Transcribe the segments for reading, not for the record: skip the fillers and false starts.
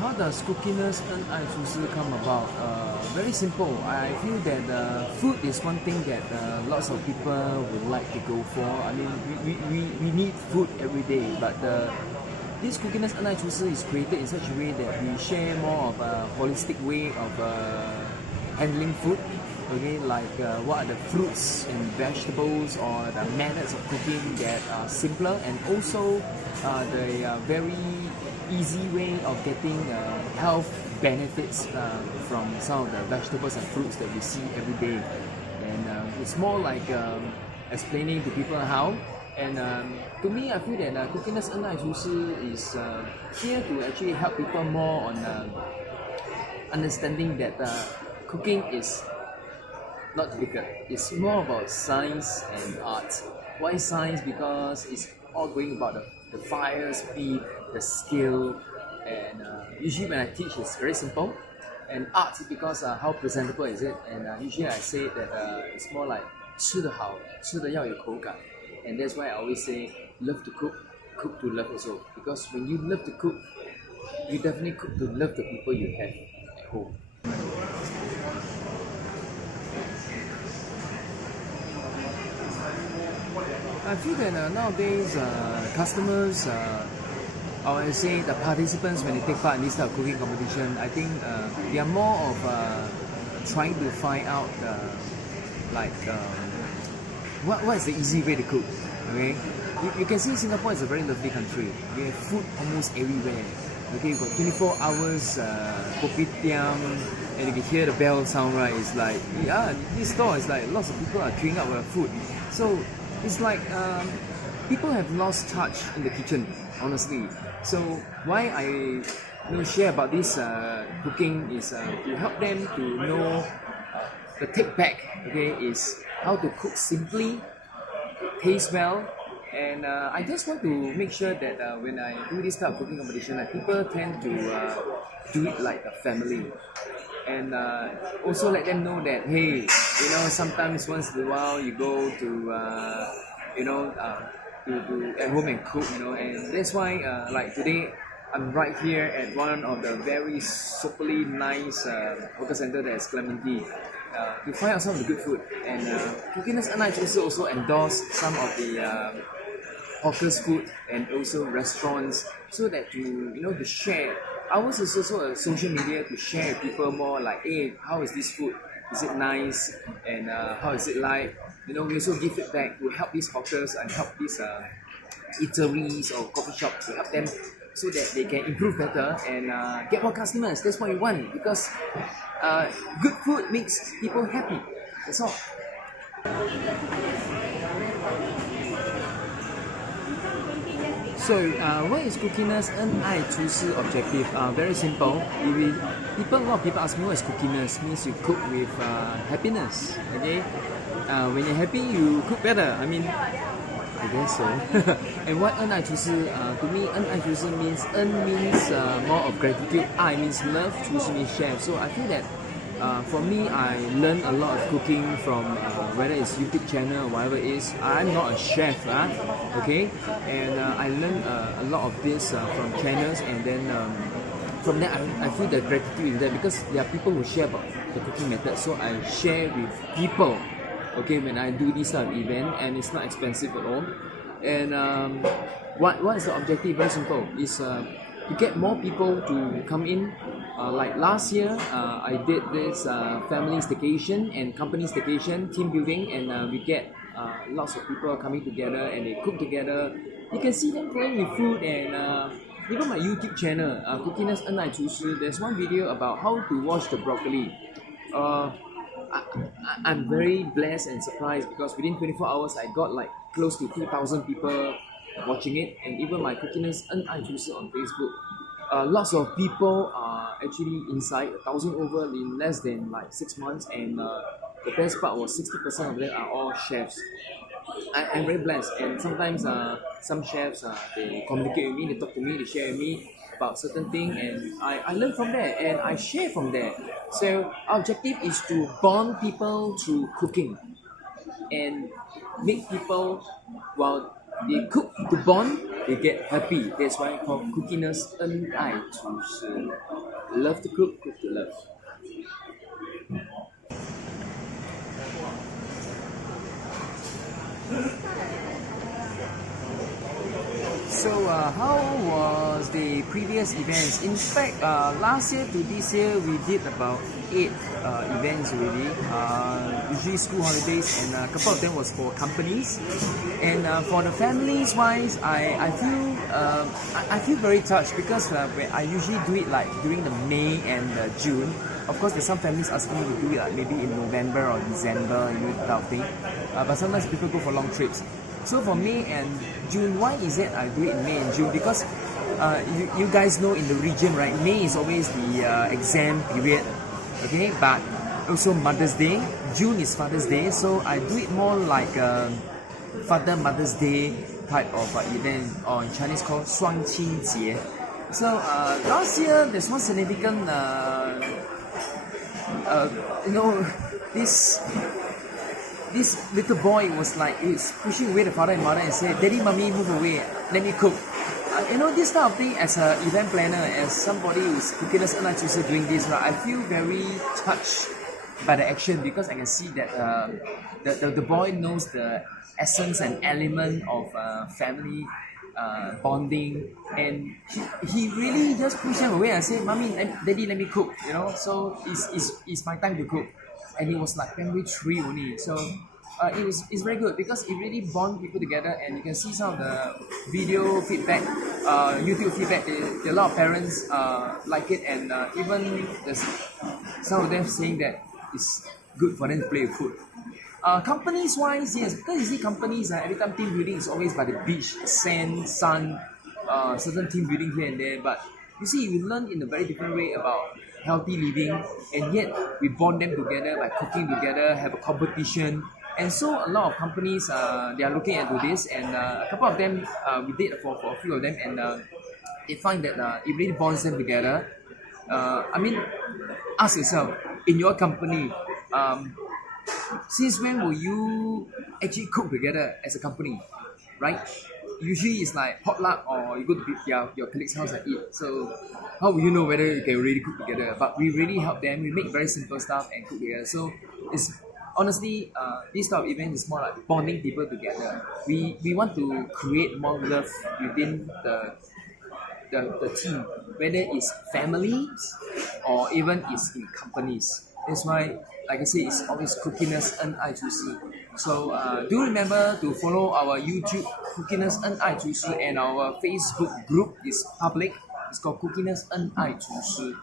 how does Cookiness恩爱厨师 come about? Very simple. I feel that food is one thing that lots of people would like to go for. I mean, we need food every day, but this Cookiness恩爱厨师 is created in such a way that we share more of a holistic way of handling food. Okay, like what are the fruits and vegetables or the methods of cooking that are simpler, and also the very easy way of getting health benefits from some of the vegetables and fruits that we see every day. And it's more like explaining to people how. And to me, I feel that Cookiness恩爱厨师 is here to actually help people more on understanding that cooking is not difficult. It's more about science and art. Why science? Because it's all going about the fire, speed, the skill, and usually when I teach it's very simple. And art because how presentable is it? And usually I say that it's more like 吃得好，吃得要有口感. And that's why I always say love to cook, cook to love also. Because when you love to cook, you definitely cook to love the people you have at home. I feel that nowadays customers, or I say the participants, when they take part in this type of cooking competition, I think they are more of trying to find out what is the easy way to cook. Okay, you can see Singapore is a very lovely country. We have food almost everywhere. Okay, you've got 24 hours kopitiam, and you can hear the bell sound, right? It's like, yeah, this store is like lots of people are queuing up with food. So it's like people have lost touch in the kitchen, honestly. So why I share about this cooking is to help them to know the take back. Okay, is how to cook simply, taste well. And I just want to make sure that when I do this type of cooking competition, people tend to do it like a family. And also let them know that, hey, sometimes once in a while you go to at home and cook, and that's why like today I'm right here at one of the very superly nice hawker center that is Clementi to find out some of the good food. And Cookiness恩爱厨师also endorse some of the hawkers food and also restaurants, so that to share. Ours is also a social media to share with people more like, hey, how is this food? Is it nice? And how is it like? We also give feedback to help these hawkers and help these eateries or coffee shops to help them so that they can improve better and get more customers. That's what we want, because good food makes people happy. That's all. So, what is Cookiness恩爱厨师 objective? Very simple. A lot of people ask me what is Cookiness. Means you cook with happiness. Okay, when you're happy, you cook better. I mean, I guess so. And what 恩爱厨师? To me, 恩爱厨师 means 恩 means more of gratitude. 爱 means love. 厨师 means chef. So I feel that. For me, I learn a lot of cooking from whether it's YouTube channel or whatever it is. I'm not a chef, okay? And I learn a lot of this from channels, and then from there I feel the gratitude in that, because there are people who share about the cooking method. So I share with people, okay, when I do this type of event, and it's not expensive at all. And what is the objective? Very simple. Is to get more people to come in. Like last year, I did this family staycation and company staycation, team building, and we get lots of people coming together and they cook together. You can see them playing with food, and even my YouTube channel, Cookiness恩爱厨师, there's one video about how to wash the broccoli. I'm very blessed and surprised, because within 24 hours, I got like close to 2,000 people watching it, and even my Cookiness恩爱厨师 on Facebook. Lots of people are actually inside, 1,000 over in less than like 6 months, and the best part was 60% of them are all chefs. I'm very blessed, and sometimes some chefs they communicate with me, they talk to me, they share with me about certain things, and I learn from there and I share from there. So our objective is to bond people through cooking and make people, while They cook to bond, they get happy. That's why it's called Cookiness恩爱厨师. Love to cook, cook to love. So how was the previous events? In fact, last year to this year we did about 8 events already. Usually school holidays, and a couple of them was for companies. And for the families wise, I feel very touched because I usually do it like during the May and June. Of course, there's some families asking me to do it like maybe in November or December, that type of thing. But sometimes people go for long trips. So for May and June, why is it I do it in May and June? Because you guys know in the region, right? May is always the exam period, okay? But also Mother's Day. June is Father's Day, so I do it more like Father Mother's Day type of event, or in Chinese called 双亲节. So last year there's one significant, this little boy was like, he's pushing away the father and mother and said, "Daddy, mommy, move away, let me cook." This type of thing, as an event planner, as somebody who's Cookiness恩爱厨师doing this, right, I feel very touched by the action because I can see that the boy knows the essence and element of family bonding, and he really just pushed him away and said, "Mommy, Daddy, let me cook," so it's my time to cook. And it was like primary 3 only, so it's very good because it really bonds people together, and you can see some of the video feedback, YouTube feedback. A lot of parents like it, and even there's some of them saying that it's good for them to play with food. Companies wise, yes, because you see companies, every time team building is always by the beach, sand, sun, certain team building here and there, but you see, we learn in a very different way about healthy living, and yet we bond them together by cooking together, have a competition. And so a lot of companies, they are looking into this, and a couple of them, we did for a few of them, and they find that it really bonds them together. Ask yourself, in your company, since when will you actually cook together as a company, right? Usually it's like potluck, or you go to your colleague's house and eat. So how will you know whether you can really cook together? But we really help them. We make very simple stuff and cook together. So it's honestly, this type of event is more like bonding people together. We want to create more love within the team, whether it's families or even it's in companies. That's why, like I say, it's always Cookiness恩爱厨师. So do remember to follow our YouTube Cookiness恩爱厨师, and our Facebook group is public. It's called Cookiness恩爱厨师.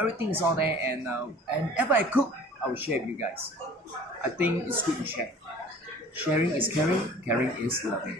Everything is all there, and whenever I cook, I will share with you guys. I think it's good to share. Sharing is caring, caring is loving.